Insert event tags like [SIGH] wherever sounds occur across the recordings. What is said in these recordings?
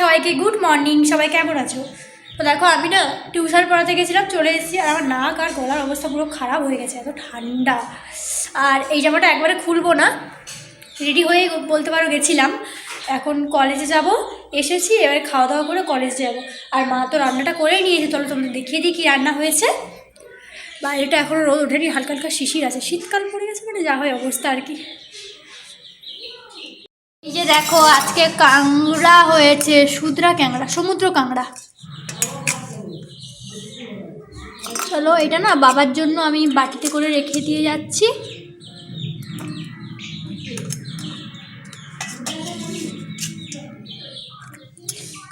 সবাইকে good morning, সবাই কেমন আছো? তো দেখো, আমি না টিউশন পড়াতে গেছিলাম, চলে এসেছি, আর আমার নাক আর গলার অবস্থা পুরো খারাপ হয়ে গেছে, এত ঠান্ডা। আর এই জামাটা একবারে খুলবো না রেডি হয়ে বলতে পারো গেছিলাম। এখন কলেজে যাব, এসেছি, এবারে খাওয়া দাওয়া করে কলেজে যাব। আর মা তো রান্নাটা করেই নিয়েছে, চলো তোমাদের দেখিয়ে দিই কি রান্না হয়েছে। বাইরেটা এখনও রোদ ওঠেনি, হালকা হালকা শিশির আছে, শীতকাল পড়ে গেছে মানে যা হয় অবস্থা আর কি। এই যে দেখো, আজকে কাংড়া হয়েছে। সুদ্রা ক্যাংড়া, সমুদ্র কাংড়া। চলো, এটা না বাবার জন্য আমি বাটিতে করে রেখে দিয়ে যাচ্ছি।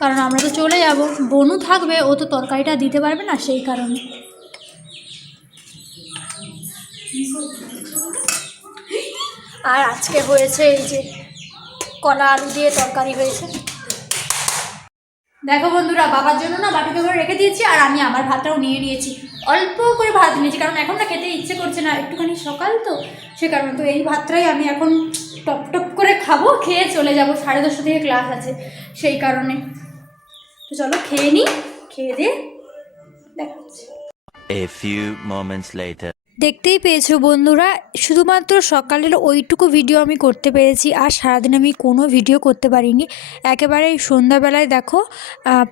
কারণ আমরা তো চলে যাব। বনু থাকবে, ও তো তরকারিটা দিতে পারবে না সেই কারণে। আর আজকে হয়েছে এই যে কলা আলু দিয়ে তরকারি হয়েছে। দেখো বন্ধুরা, বাবার জন্য না বাটিতে করে রেখে দিয়েছি আর আমি আমার ভাতটাও নিয়ে নিয়েছি। অল্প করে ভাত নিয়েছি, কারণ এখন না খেতে ইচ্ছে করছে না, একটুখানি সকাল তো, সে কারণে তো এই ভাতটাই আমি এখন টপ টপ করে খাব, খেয়ে চলে যাব। সাড়ে দশটা থেকে ক্লাস আছে সেই কারণে। তো চলো খেয়ে নিই, খেয়ে দিয়ে moments later. দেখতেই পেয়েছ বন্ধুরা, শুধুমাত্র সকালের ওইটুকু ভিডিও আমি করতে পেরেছি, আর সারাদিন আমি কোনো ভিডিও করতে পারিনি। একেবারে সন্ধ্যাবেলায় দেখো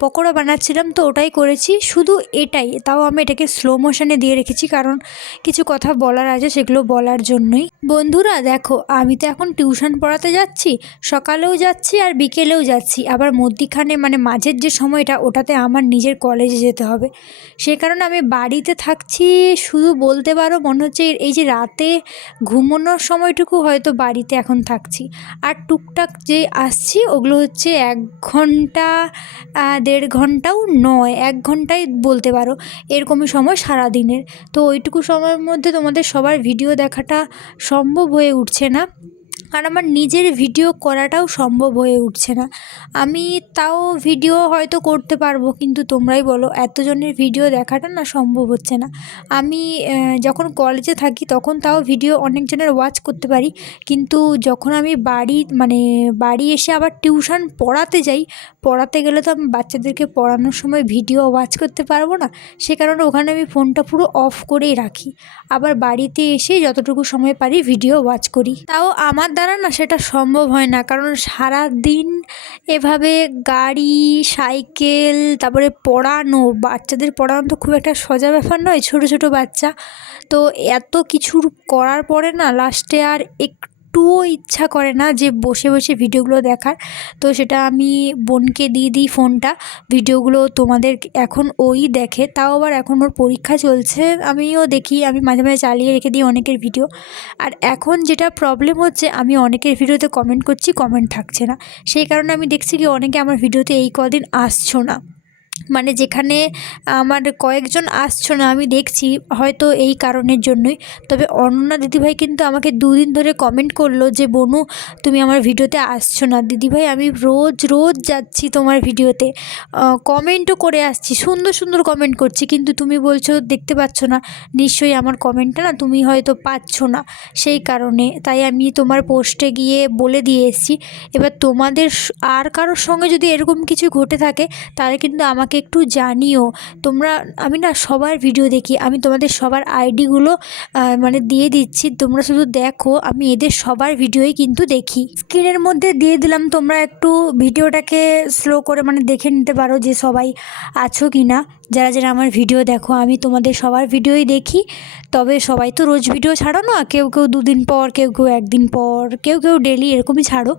পকোড়া বানাচ্ছিলাম, তো ওটাই করেছি, শুধু এটাই, তাও আমি এটাকে স্লো মোশনে দিয়ে রেখেছি, কারণ কিছু কথা বলার আছে, সেগুলো বলার জন্যই। বন্ধুরা, দেখো, আমি তো এখন টিউশন পড়াতে যাচ্ছি, সকালেও যাচ্ছি আর বিকেলেও যাচ্ছি, আবার মধ্যিখানে মানে মাঝের যে সময়টা, ওটাতে আমার নিজের কলেজে যেতে হবে। সে কারণে আমি বাড়িতে থাকছি, শুধু বলতে পারো মনে হচ্ছে এই যে রাতে ঘুমানোর সময়টুকু হয়তো বাড়িতে এখন থাকছি। আর টুকটাক যে আসছি ওগুলো হচ্ছে এক ঘণ্টা দেড় ঘন্টাও নয়, এক ঘন্টাই বলতে পারো। এরকমই সময় সারা দিনের তো ওইটুকু সময়ের মধ্যে তোমাদের সবার ভিডিও দেখাটা সম্ভব হয়ে উঠছে না। আর আমার নিজের ভিডিও করাটাও সম্ভব হয়ে উঠছে না। আমি তাও ভিডিও হয়তো করতে পারব, কিন্তু তোমরাই বলো, এতজনের ভিডিও দেখাটা না সম্ভব হচ্ছে না। আমি যখন কলেজে থাকি, তখন তাও ভিডিও অনেকজনের ওয়াচ করতে পারি, কিন্তু যখন আমি বাড়ি মানে বাড়ি এসে আবার টিউশন পড়াতে যাই, পড়াতে গেলে তো আমি বাচ্চাদেরকে পড়ানোর সময় ভিডিও ওয়াচ করতে পারব না, সে কারণে ওখানে আমি ফোনটা পুরো অফ করেই রাখি। আবার বাড়িতে এসে যতটুকু সময় পারি ভিডিও ওয়াচ করি। তাও আমার দ্বারা না সেটা সম্ভব হয় না। কারণ সারা দিন এভাবে গাড়ি, সাইকেল, তারপরে পড়ানো, বাচ্চাদের পড়ানো তো খুব একটা সোজা ব্যাপার নয়, ছোট ছোট বাচ্চা। তো এত কিছুর করার পরে না লাস্টে আর একটুও ইচ্ছা করে না যে বসে বসে ভিডিওগুলো দেখার। তো সেটা আমি বোনকে দিয়ে দিই ফোনটা। ভিডিওগুলো তোমাদের এখন ওই দেখে, তাও আবার এখন ওর পরীক্ষা চলছে, আমিও দেখি, আমি মাঝে মাঝে চালিয়ে রেখে দিই অনেকের ভিডিও। আর এখন যেটা প্রবলেম হচ্ছে, আমি অনেকের ভিডিওতে কমেন্ট করছি কমেন্ট থাকছে না। সেই কারণে আমি দেখছি কি অনেকে আমার ভিডিওতে এই কদিন আসছো না। মানে যেখানে আমার কয়েকজন আসছো না, আমি দেখছি, হয়তো এই কারণের জন্যই। তবে অনন্যা দিদিভাই কিন্তু আমাকে দুদিন ধরে কমেন্ট করল যে, বনু, তুমি আমার ভিডিওতে আসছো না। দিদিভাই, আমি রোজ রোজ যাচ্ছি তোমার ভিডিওতে। কমেন্টও করে আসছি, সুন্দর সুন্দর কমেন্ট করছি, কিন্তু তুমি বলছো দেখতে পাচ্ছ না। নিশ্চয়ই আমার কমেন্টটা না তুমি হয়তো পাচ্ছ না সেই কারণে। তাই আমি তোমার পোস্টে গিয়ে বলে দিয়ে এসেছি। এবার তোমাদের আর কারোর সঙ্গে যদি এরকম কিছু ঘটে থাকে, তাহলে কিন্তু আমাকে একটু জানিও। তোমরা, আমি না সবার ভিডিও দেখি, আমি তোমাদের সবার আইডিগুলো মানে দিয়ে দিচ্ছি, তোমরা শুধু দেখো, আমি এদের সবার ভিডিওই কিন্তু দেখি। স্ক্রিনের মধ্যে দিয়ে দিলাম, তোমরা একটু ভিডিওটাকে স্লো করে মানে দেখে নিতে পারো যে সবাই আছো কি না যারা যারা আমার ভিডিও দেখো, আমি তোমাদের সবার ভিডিওই দেখি, তবে সবাই তো রোজ ভিডিও ছাড়ো না, কেউ কেউ দুদিন পর, কেউ কেউ একদিন পর, কেউ কেউ ডেলি এরকমই ছাড়ো।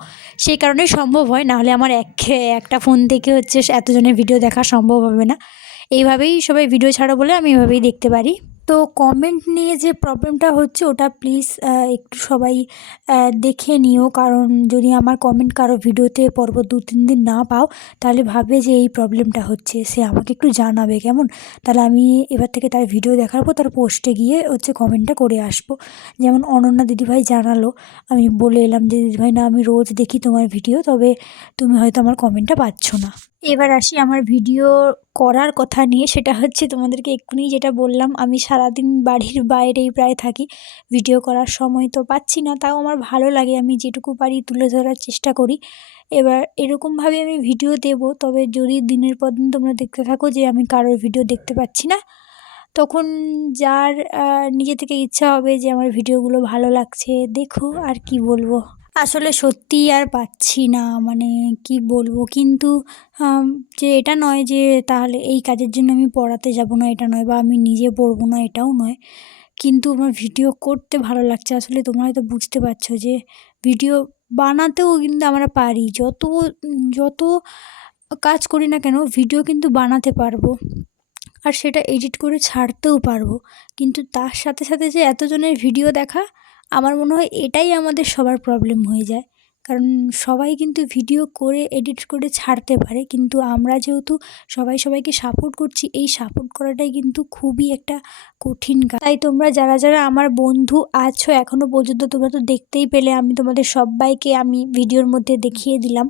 সেই কারণেই সম্ভব হয়, নাহলে আমার এক, একটা ফোন থেকে হচ্ছে এতজনের ভিডিও দেখা সম্ভব হবে না। এইভাবেই সবাই ভিডিও ছাড়ো বলে আমি এভাবেই দেখতে পারি। তো কমেন্ট নিয়ে যে প্রবলেমটা হচ্ছে, ওটা প্লিজ একটু সবাই দেখে নিও। কারণ যদি আমার কমেন্ট কারও ভিডিওতে পরপর দু, তিন দিন না পাও, তাহলে ভাবে যে এই প্রবলেমটা হচ্ছে। সে আমাকে একটু জানাবে, কেমন? তাহলে আমি এবার থেকে তার ভিডিও দেখার পর তার পোস্টে গিয়ে হচ্ছে কমেন্টটা করে আসব। যেমন অনন্যা দিদিভাই জানালো, আমি বলে এলাম যে, দিদিভাই, না, আমি রোজ দেখি তোমার ভিডিও তবে তুমি হয়তো আমার কমেন্টটা পাচ্ছ না। এবার আসি আমার ভিডিও করার কথা নিয়ে। সেটা হচ্ছে তোমাদেরকে এক্ষুনি যেটা বললাম, আমি সারাদিন বাড়ির বাইরেই প্রায় থাকি। ভিডিও করার সময় তো পাচ্ছি না, তাও আমার ভালো লাগে। আমি যেটুকু পারি তুলে ধরার চেষ্টা করি। এবার এরকমভাবে আমি ভিডিও দেব, তবে যদি দিনের পর দিন তোমরা দেখতে থাকো যে আমি কারোর ভিডিও দেখতে পাচ্ছি না, তখন যার নিজে থেকে ইচ্ছা হবে যে আমার ভিডিওগুলো ভালো লাগছে, দেখো আর কি বলব। আসলে সত্যিই আর পাচ্ছি না মানে কি বলব? কিন্তু যে এটা নয় যে তাহলে এই কাজের জন্য আমি পড়াতে যাব না, এটা নয় বা আমি নিজে পড়ব না, এটাও নয়। কিন্তু আমার ভিডিও করতে ভালো লাগছে। আসলে তোমরা হয়তো বুঝতে পারছ যে ভিডিও বানাতেও কিন্তু আমরা পারি। যত যত কাজ করি না কেন, ভিডিও কিন্তু বানাতে পারব। আর সেটা এডিট করে ছাড়তেও পারব। কিন্তু তার সাথে সাথে যে এতজনের ভিডিও দেখা আমার মনে হয় এটাই আমাদের সবার প্রবলেম হয়ে যায়। কারণ সবাই কিন্তু ভিডিও করে এডিট করে ছাড়তে পারে। কিন্তু আমরা যেহেতু সবাই সবাইকে সাপোর্ট করছি, এই সাপোর্ট করাটাই কিন্তু খুবই একটা কঠিন কাজ। তাই তোমরা যারা যারা আমার বন্ধু আছো এখনও পর্যন্ত, তোমরা তো দেখতেই পেলে আমি তোমাদের সবাইকে আমি ভিডিওর মধ্যে দেখিয়ে দিলাম।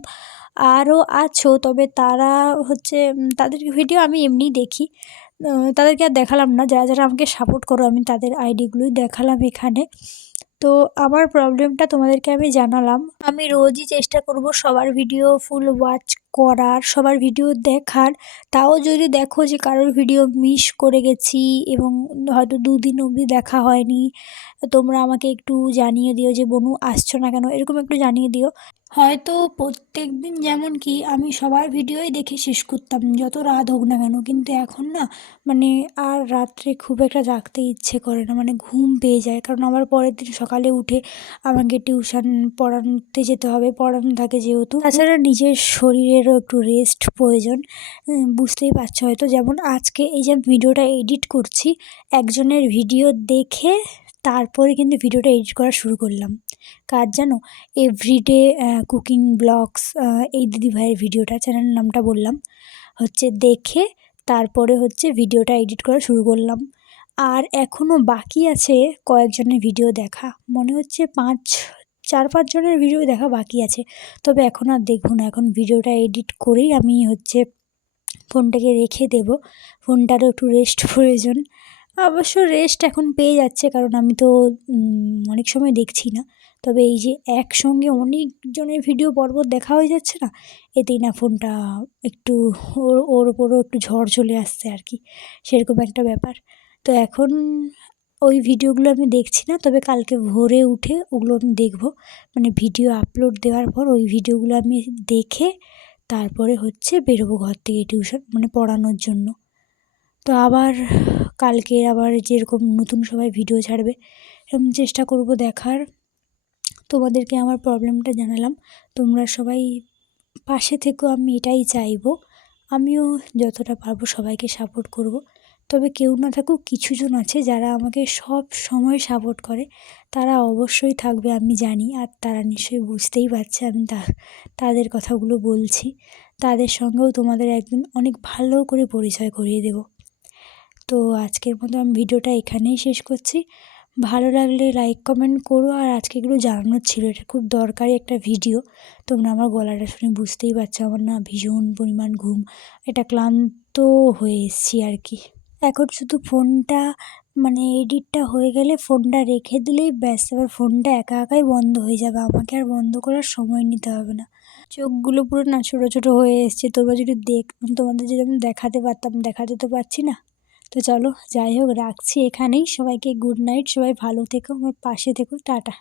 আরও আছো, তবে তারা হচ্ছে তাদের ভিডিও আমি এমনিই দেখি। তাদেরকে আর দেখালাম না। যারা যারা আমাকে সাপোর্ট করো, আমি তাদের আইডিগুলোই দেখালাম এখানে। তো আমার প্রবলেমটা তোমাদেরকে আমি জানালাম। আমি রোজই চেষ্টা করব সবার ভিডিও ফুল ওয়াচ করার, সবার ভিডিও দেখার, তাও যদি দেখো যে কারোর ভিডিও মিস করে গেছি এবং হয়তো দুদিন অবধি দেখা হয়নি, তোমরা আমাকে একটু জানিয়ে দিও যে বনু আসছো না কেন, এরকম একটু জানিয়ে দিও। হয়তো প্রত্যেক দিন যেমন কি আমি সবার ভিডিওই দেখে শেষ করতাম, যত রাত হোক না কেন, কিন্তু এখন না মানে আর রাত্রে খুব একটা জাগতে ইচ্ছে করে না মানে ঘুম পেয়ে যায়, কারণ আবার পরের দিন সকালে উঠে আমাকে টিউশন পড়াতে যেতে হবে, পড়ানো থাকে যেহেতু। তাছাড়া নিজের শরীরেরও একটু রেস্ট প্রয়োজন। বুঝতেই পারছ হয়তো। যেমন আজকে এই যে ভিডিওটা এডিট করছি, একজনের ভিডিও দেখে তারপরে কিন্তু ভিডিওটা এডিট করা শুরু করলাম। কাজ জানো? এভরিডে কুকিং ব্লগস এই দিদিভাইয়ের ভিডিওটা চ্যানেলের নামটা বললাম। হচ্ছে দেখে তারপরে হচ্ছে ভিডিওটা এডিট করা শুরু করলাম। আর এখনও বাকি আছে কয়েকজনের ভিডিও দেখা। মনে হচ্ছে পাঁচ চার পাঁচজনের ভিডিও দেখা বাকি আছে। তবে এখন আর দেখব না। এখন ভিডিওটা এডিট করেই আমি হচ্ছে ফোনটাকে রেখে দেব। ফোনটারও একটু রেস্ট [LAUGHS] প্রয়োজন। অবশ্য রেস্ট এখন পেয়ে যাচ্ছে কারণ আমি তো অনেক সময় দেখছি না। তবে এই যে একসঙ্গে অনেকজনের ভিডিও পর্বত দেখা হয়ে যাচ্ছে না, এতেই না ফোনটা একটু ওর ওর ওপরও একটু ঝড় চলে আসছে আর কি। সেরকম একটা ব্যাপার। তো এখন ওই ভিডিওগুলো আমি দেখছি না, তবে কালকে ভোরে উঠে ওগুলো আমি দেখব। মানে ভিডিও আপলোড দেওয়ার পর ওই ভিডিওগুলো আমি দেখে তারপরে হচ্ছে বেরোবো ঘর থেকে টিউশন মানে পড়ানোর জন্য। তো আবার কালকে আবার যেরকম নতুন সবাই ভিডিও ছাড়বে, এরকম চেষ্টা করব দেখার। তোমাদেরকে আমার প্রবলেমটা জানালাম, তোমরা সবাই পাশে থেকেও আমি এটাই চাইব। আমিও যতটা পারব সবাইকে সাপোর্ট করব। তবে কেউ না থাকুক কিছুজন আছে যারা আমাকে সব সময় সাপোর্ট করে। তারা অবশ্যই থাকবে, আমি জানি। আর তারা নিশ্চয়ই বুঝতেই পারছে আমি তা, তাদের কথাগুলো বলছি। তাদের সঙ্গেও তোমাদের একদিন অনেক ভালো করে পরিচয় করিয়ে দেব। তো আজকের মতো আমি ভিডিওটা এখানেই শেষ করছি। ভালো লাগলে লাইক কমেন্ট করো। আর আজকে এগুলো জানানোর ছিল, এটা খুব দরকারি একটা ভিডিও। তোমরা আমার গলাটা শুনে বুঝতেই পারছ, আমার না ভীষণ পরিমাণ ঘুম। এটা ক্লান্ত হয়ে এসেছি আর কি। এখন শুধু ফোনটা মানে এডিটটা হয়ে গেলে ফোনটা রেখে দিলেই ব্যাস, এবার ফোনটা একা একাই বন্ধ হয়ে যাবে। আমাকে আর বন্ধ করার সময় নিতে হবে না। চোখগুলো পুরো না ছোটো ছোটো হয়ে এসছে। তোমরা যদি দেখ, তোমাদের যদি আমি দেখাতে পারতাম, দেখাতে তো পারছি না। তো চলো, যাই হোক, রাখছি এখানেই। সবাইকে গুড নাইট সবাই ভালো থেকো, আমার পাশে থেকো, টাটা।